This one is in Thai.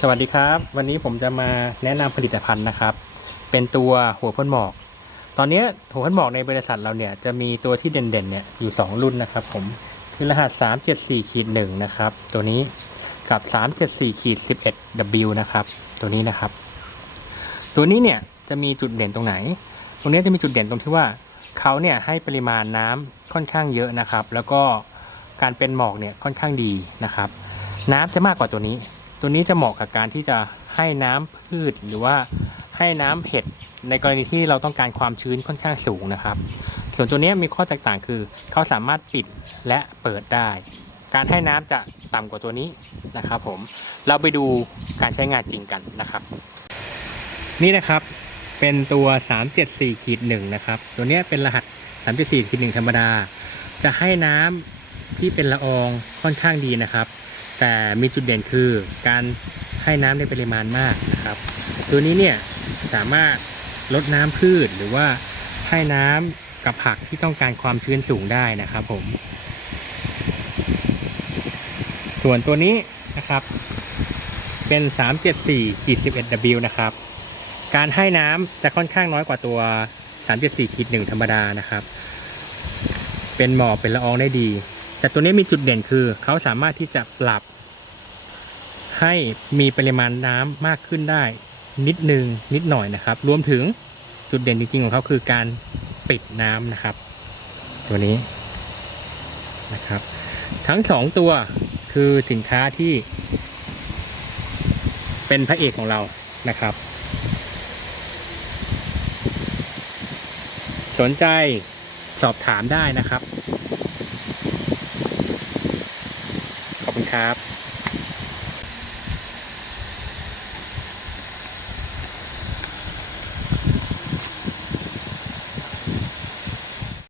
สวัสดีครับ วันนี้ผมจะมาแนะนำผลิตภัณฑ์นะครับ เป็นตัวหัวพ่นหมอก ตอนนี้หัวพ่นหมอกในบริษัทเราเนี่ยจะมีตัวที่เด่นๆเนี่ยอยู่ 2 รุ่นนะครับผมคือรหัส 374ขีด1นะครับ ตัวนี้กับ 374ขีด 11 W นะครับ ตัวนี้นะครับ ตัวนี้เนี่ยจะมีจุดเด่นตรงไหน ตรงนี้จะมีจุดเด่นตรงที่ว่าเขาเนี่ยให้ปริมาณน้ำค่อนข้างเยอะนะครับ แล้วก็การเป็นหมอกเนี่ยค่อนข้างดีนะครับ น้ำจะมากกว่าตัวนี้ ตัวนี้จะเหมาะกับการที่จะให้น้ำพืชหรือว่าให้น้ำเห็ดในกรณีที่เราต้องการความชื้นค่อนข้างสูงนะครับ ส่วนตัวนี้มีข้อแตกต่างคือ เขาสามารถปิดและเปิดได้ การให้น้ำจะต่ำกว่าตัวนี้นะครับ ผมเราไปดูการใช้งานจริงกันนะครับ นี่นะครับเป็นตัว 374ขีด1นะครับ ตัวนี้เป็นรหัส 374ขีด1ธรรมดา จะให้น้ำที่เป็นละอองค่อนข้างดีนะครับ แต่มีจุดเด่นคือการให้น้ำในปริมาณมากนะครับ ตัวนี้เนี่ยสามารถลดน้ำพืชหรือว่าให้น้ำกับผักที่ต้องการความชื้นสูงได้นะครับผม ส่วนตัวนี้นะครับ เป็น 374ขีด 11W นะครับ การให้น้ำจะค่อนข้างน้อยกว่าตัว 374-1 ธรรมดานะครับ เป็นหมอกเป็นละอองได้ดี แต่ตัวนี้มีจุดเด่นคือ เขาสามารถที่จะปรับ ให้มีปริมาณน้ำมากขึ้นได้ นิดนึงนิดหน่อยนะครับ รวมถึงจุดเด่นจริงๆของเขาคือการปิดน้ำนะครับ ตัวนี้นะครับ ทั้งสองตัวคือสินค้าที่ เป็นพระเอกของเรานะครับ สนใจสอบถามได้นะครับ ขอบคุณ ครับ